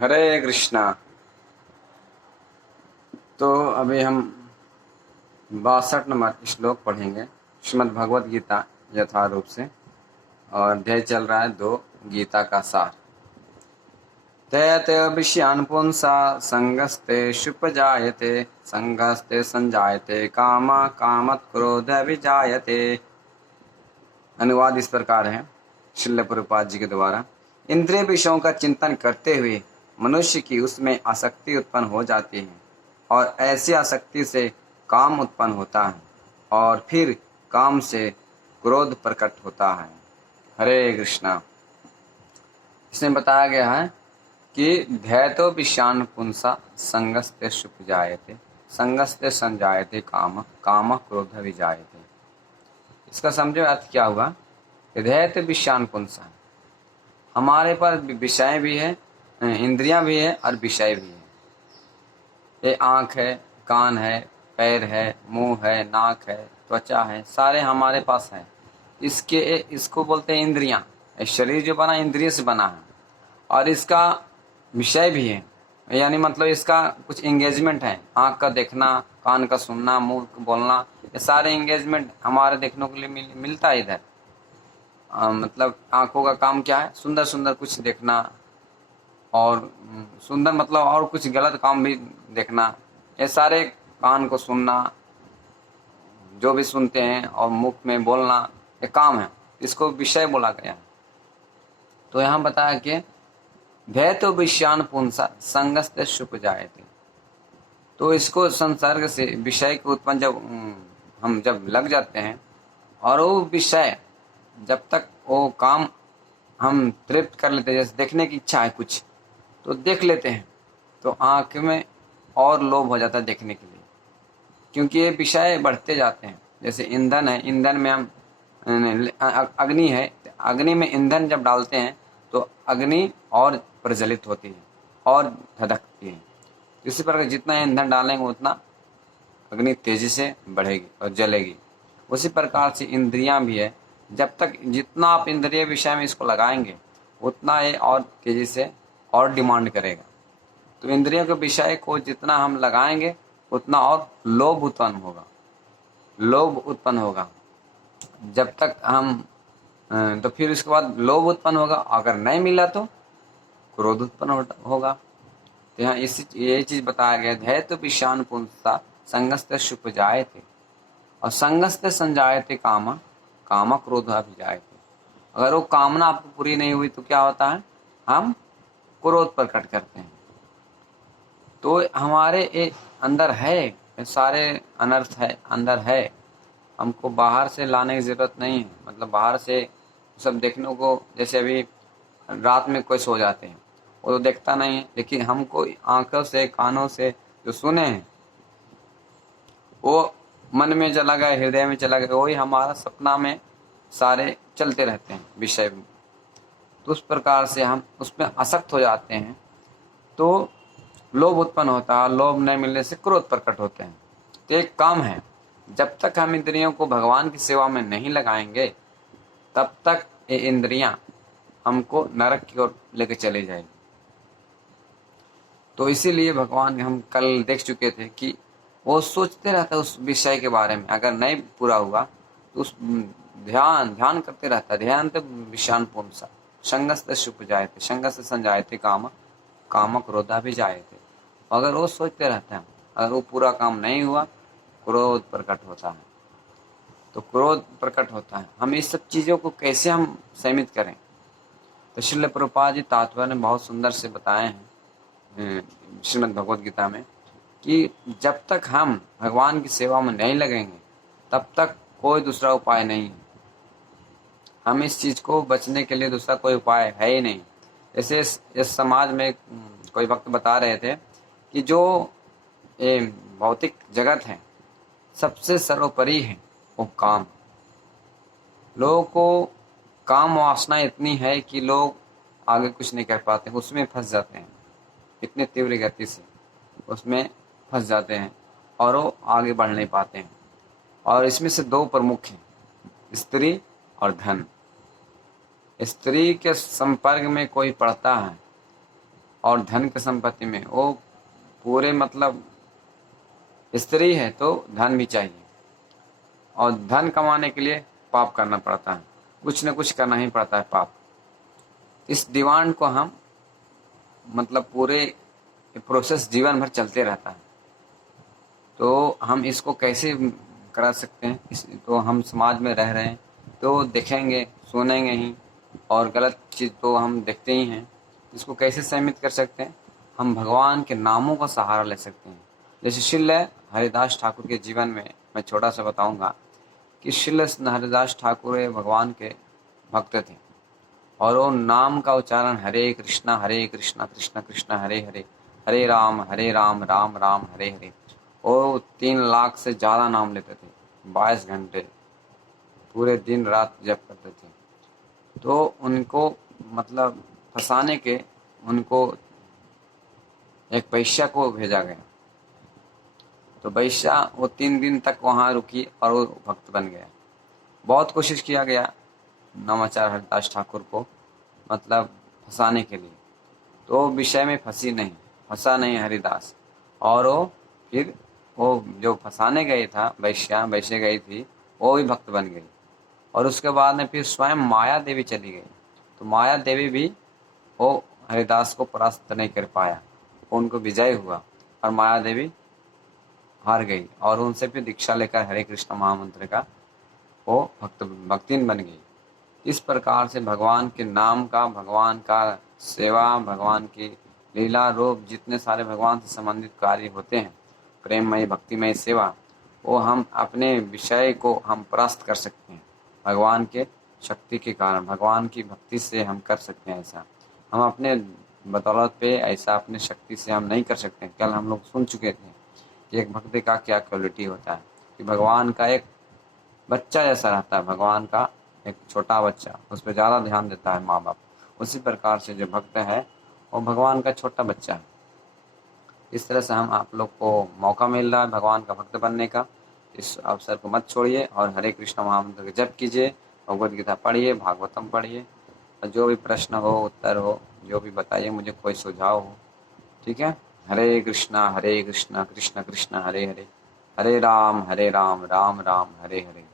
हरे कृष्णा। तो अभी हम 62 नंबर श्लोक पढ़ेंगे श्रीमद् भगवद गीता यथारूप से। और अध्याय चल रहा है 2 गीता का सार। तयते विषयान् पुंसा संगस्तेषुपजायते संगस्ते संजायते काम कामत् क्रोध विजायते। अनुवाद इस प्रकार है श्रील प्रभुपाद जी के द्वारा। इंद्रिय विषयों का चिंतन करते हुए मनुष्य की उसमें आसक्ति उत्पन्न हो जाती है और ऐसी आसक्ति से काम उत्पन्न होता है और फिर काम से क्रोध प्रकट होता है। हरे कृष्णा। इसमें बताया गया है कि ध्येतो विषयान् पुंसा संगस्ते सुपजायते संगस्ते संजायते काम काम क्रोध विजायते। इसका समझो अर्थ क्या हुआ। ध्येत विषयान् पुंसा, हमारे पास विषय भी है, इंद्रियां भी है और विषय भी है। ये आँख है, कान है, पैर है, मुंह है, नाक है, त्वचा है, सारे हमारे पास है। इसको बोलते हैं इंद्रियां। शरीर जो बना इंद्रिय से बना है और इसका विषय भी है, यानी मतलब इसका कुछ एंगेजमेंट है। आँख का देखना, कान का सुनना, मुंह का बोलना, ये सारे एंगेजमेंट हमारे देखने के लिए मिलता है इधर। मतलब आँखों का काम क्या है, सुंदर सुंदर कुछ देखना और सुंदर मतलब और कुछ गलत काम भी देखना। ये सारे कान को सुनना, जो भी सुनते हैं, और मुख में बोलना, ये काम है, इसको विषय बोला गया है। तो यहाँ बताया कि ध्येतो विषयान् पुंसा संगस्ते सुपजायते। तो इसको संसर्ग से विषय के उत्पन्न जब हम लग जाते हैं और वो विषय जब तक वो काम हम तृप्त कर लेते हैं, जैसे देखने की इच्छा है कुछ तो देख लेते हैं, तो आँख में और लोभ हो जाता है देखने के लिए, क्योंकि ये विषय बढ़ते जाते हैं। जैसे ईंधन है, ईंधन में हम अग्नि है, अग्नि में ईंधन जब डालते हैं तो अग्नि और प्रज्वलित होती है और धधकती है। इसी प्रकार जितना ईंधन डालेंगे उतना अग्नि तेजी से बढ़ेगी और जलेगी। उसी प्रकार से इंद्रियां भी है, जब तक जितना आप इंद्रिय विषय में इसको लगाएंगे उतना ये और तेजी से और डिमांड करेगा। तो इंद्रियों के विषय को जितना हम लगाएंगे उतना और लोभ उत्पन्न होगा, लोभ उत्पन्न होगा। जब तक हम तो फिर उसके बाद लोभ उत्पन्न होगा, अगर नहीं मिला तो क्रोध उत्पन्न होगा। तो यहाँ ये चीज बताया गया है। तो विषयान् पुंसा संगस्ते सुपजायते और संगस्ते संजायते काम काम क्रोध अभिजायते। अगर वो कामना आपको पूरी नहीं हुई तो क्या होता है, हम क्रोध प्रकट करते हैं। तो हमारे अंदर है, सारे अनर्थ है अंदर है, हमको बाहर से लाने की जरूरत नहीं है। मतलब बाहर से सब देखने को, जैसे अभी रात में कोई सो जाते हैं वो तो देखता नहीं है, लेकिन हमको आंखों से कानों से जो सुने हैं वो मन में चला गया, हृदय में चला गया, वही हमारा सपना में सारे चलते रहते हैं विषय में। तो उस प्रकार से हम उसमें आसक्त हो जाते हैं तो लोभ उत्पन्न होता है। लोभ नहीं मिलने से क्रोध प्रकट होते हैं। तो एक काम है, जब तक हम इंद्रियों को भगवान की सेवा में नहीं लगाएंगे तब तक ये इंद्रियां हमको नरक की ओर लेकर चली जाएगी। तो इसीलिए भगवान, हम कल देख चुके थे कि वो सोचते रहता है उस विषय के बारे में, अगर नहीं पूरा हुआ तो उस ध्यान करते रहता है। ध्यान तो विषयान् पुंसा संगस्ते सुपजायते संगस्ते संजायते काम काम क्रोधा भी जायते। अगर वो सोचते रहते हैं, अगर वो पूरा काम नहीं हुआ क्रोध प्रकट होता है। तो क्रोध प्रकट होता है। हम इस सब चीज़ों को कैसे हम सीमित करें, तो श्रील प्रभुपाद जी तात्पर्य ने बहुत सुंदर से बताए हैं श्रीमद् भगवद गीता में कि जब तक हम भगवान की सेवा में नहीं लगेंगे तब तक कोई दूसरा उपाय नहीं है। हम इस चीज़ को बचने के लिए दूसरा कोई उपाय है ही नहीं। जैसे इस समाज में कोई वक्त बता रहे थे कि जो ये भौतिक जगत है सबसे सर्वोपरि है वो काम। लोगों को काम वासना इतनी है कि लोग आगे कुछ नहीं कर पाते, उसमें फंस जाते हैं, इतने तीव्र गति से उसमें फंस जाते हैं और वो आगे बढ़ नहीं पाते हैं। और इसमें से 2 प्रमुख हैं, स्त्री और धन। स्त्री के संपर्क में कोई पड़ता है और धन की संपत्ति में वो पूरे मतलब स्त्री है तो धन भी चाहिए, और धन कमाने के लिए पाप करना पड़ता है, कुछ न कुछ करना ही पड़ता है पाप। इस डिमांड को हम मतलब पूरे प्रोसेस जीवन भर चलते रहता है। तो हम इसको कैसे करा सकते हैं? इस तो हम समाज में रह रहे हैं तो देखेंगे सुनेंगे ही, और गलत चीज़ तो हम देखते ही हैं। इसको कैसे सीमित कर सकते हैं? हम भगवान के नामों का सहारा ले सकते हैं। जैसे शिल हरिदास ठाकुर के जीवन में मैं छोटा सा बताऊंगा कि शिल हरिदास ठाकुर भगवान के भक्त थे, और वो नाम का उच्चारण हरे कृष्णा कृष्ण कृष्ण हरे हरे, हरे राम राम राम हरे हरे। वो 3 लाख से ज़्यादा नाम लेते थे, 22 घंटे पूरे दिन रात जप करते थे। तो उनको मतलब फंसाने के उनको एक वैश्या को भेजा गया। तो वैश्या वो 3 दिन तक वहाँ रुकी और वो भक्त बन गया। बहुत कोशिश किया गया नामाचार्य हरिदास ठाकुर को मतलब फंसाने के लिए, तो विषय में फंसा नहीं हरिदास। और वो फिर वो जो फंसाने गई था वैश्य गई थी, वो भी भक्त बन गई। और उसके बाद में फिर स्वयं माया देवी चली गई, तो माया देवी भी वो हरिदास को परास्त नहीं कर पाया, उनको विजय हुआ और माया देवी हार गई, और उनसे फिर दीक्षा लेकर हरे कृष्ण महामंत्र का वो भक्तिन बन गई। इस प्रकार से भगवान के नाम का, भगवान का सेवा, भगवान की लीला रूप जितने सारे भगवान से संबंधित कार्य होते हैं, प्रेममय भक्तिमय सेवा, वो हम अपने विषय को हम परास्त कर सकते हैं भगवान के शक्ति के कारण। भगवान की भक्ति से हम कर सकते हैं ऐसा। हम अपने बदौलत पे ऐसा अपने शक्ति से हम नहीं कर सकते। कल हम लोग सुन चुके थे कि एक भक्त का क्या क्वालिटी होता है, कि भगवान का एक बच्चा जैसा रहता है, भगवान का एक छोटा बच्चा, उस पर ज़्यादा ध्यान देता है माँ बाप। उसी प्रकार से जो भक्त है वो भगवान का छोटा बच्चा है। इस तरह से हम आप लोग को मौका मिल रहा है भगवान का भक्त बनने का। इस अवसर को मत छोड़िए और हरे कृष्ण महामंत्र का जप कीजिए, भगवद गीता पढ़िए, भागवतम पढ़िए, और जो भी प्रश्न हो, उत्तर हो, जो भी बताइए, मुझे कोई सुझाव हो, ठीक है। हरे कृष्णा कृष्ण कृष्ण हरे हरे, हरे राम राम राम हरे हरे।